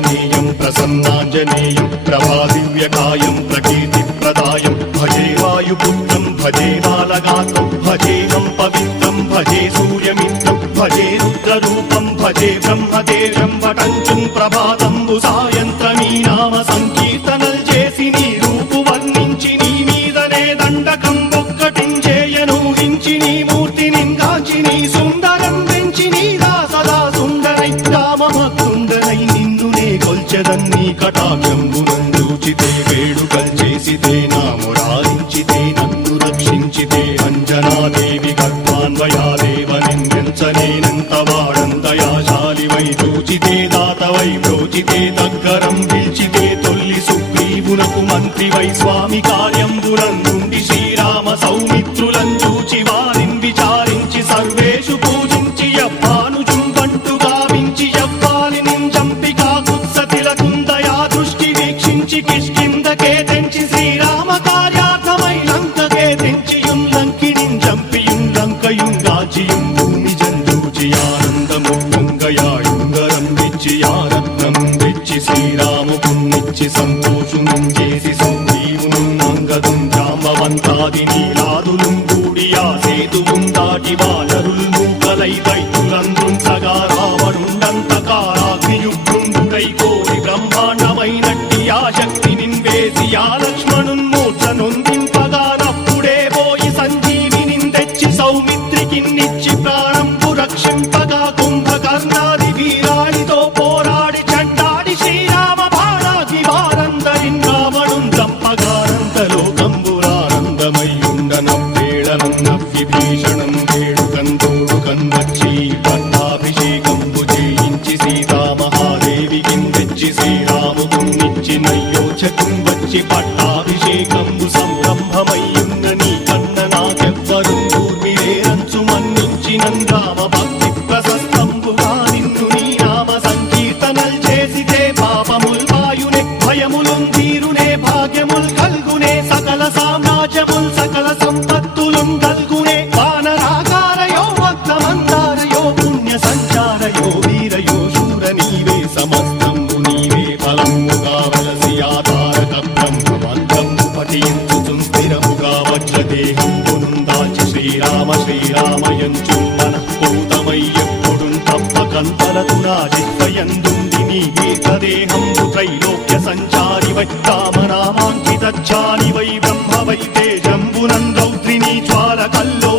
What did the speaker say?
ఆంజనేయం ప్రసన్నాంజనేయం ప్రభాదివ్యకాయం ప్రకీర్తిప్రదాయం భజే వాయుపుత్రం భజే బాలగాత్రం భజేహం పవిత్రం భజే సూర్యమిత్రం భజే రుద్రరూపం భజే బ్రహ్మదేవం వటంచుం ప్రభాతంబు సాయంత్రమీ నామ సంకీర్తనల్ చేసి నీ రూపు వర్ణించి నీ మీదనే దండకం ఒక్కటించేయనూహించి నీ మూర్తిని గాంచి నీ సుందరం పెంచి నీదా సదా సుందరై రామభక్తుండరై నిన్నునే కొల్చెదన్నీ కటాక్షంబునందూచితే వేడుకల్ చేసితే నా మురారించితే నన్ను రక్షించితే అంజనాదేవి గర్భాన్వయాదేవ నిందించనేనంత వాడంతయాశాలివై చూచితే దాతవై బ్రోచితే దగ్గరం పిలిచితే తొల్లి సుగ్రీవునకు మంత్రివై స్వామి కార్యంబునందుండి శ్రీరామ సౌమిత్రులం చూచి వారిని విచారించి సర్వేషు పూజించి యవ్వానుజుంబంటు గావించి యవ్వాలిని చంపి కాకుత్సతిలకుందయా దృష్టి వీక్షించి కిష్కిందకే తెంచి శ్రీరామ కార్యార్థమై లంకకే తెంచియుం లంకిణిం చంపియుం లంకయుంగాచియుం భూమి జందూచి ఆనందము పొంగయాయుంగరం తెచ్చి ఆరత్నం తెచ్చి శ్రీరాముకున్నిచ్చి సంతోషునం చేసి సుగ్రీవును అంగదుం జాంబవంతాది నీలాదులు కూడియా సేతువుం దాటి వానరుల్ మూకలై దైత్యులందృంచగా రావణుండంతకారాగ్నియుగ్రుండుడై కోరి బ్రహ్మాండమైనట్టి ఆ శక్తి నిన్వేసి ఆ లక్ష్మణున్ మూర్ఛ నొందింపగానప్పుడే పోయి సంజీవిని తెచ్చి సౌమిత్రికిన్నిచ్చి ప్రాణంపు రక్షింపగా కుంభకర్ణాది వీరాడితో పోరాడి చండాడి శ్రీరామ బాణాది వారందరిన్ రావణున్ చంపగానంతలోకంబురానందమయ్యుండనవ్వేళనన్నవ్విభీషణం వేడుకందోడుకన్వచ్చి పట్టాభిషేకంబు చేయించి సీతామహాదేవికిం తెచ్చి శ్రీరాముకున్నిచ్చి నయ్యోచకుం వచ్చి పట్టాభిషేకంబు సంరంభమయ్యున్న నీ కన్న నాకెవ్వరుం దూర్మిరేరంచు మన్నించినం రామ భక్తి ప్రశస్తంబుగా నిన్ను నీ నామ సంకీర్తనల్ చేసితే పాపముల్ వాయునే భయములుం తీరునే భాగ్యముల్ కల్గునే సకల సామ్రాజ్యముల్ సకల సంపత్తులుం కల్గునే వానరాకారయో భక్తమందారయో పుణ్య సంచారయో వీరయో శూర నీవే సమస్తంబు నీవే ఫలముగా వలసి ఆధారక బ్రహ్మమంత్రము పఠించుచుం స్థిరముగా వజ్రదేహంబునుం దాచి శ్రీరామ శ్రీరామయంచు మనఃపూతమై ఎప్పుడుం తప్పకంతరతునా జిహ్వయందుండి నీ దీర్ఘదేహంబు త్రైలోక్య సంచారివై రామనామాంకితచ్చారివై బ్రహ్మవై తేజంబునం రౌద్రిణీ జ్వాల కల్లో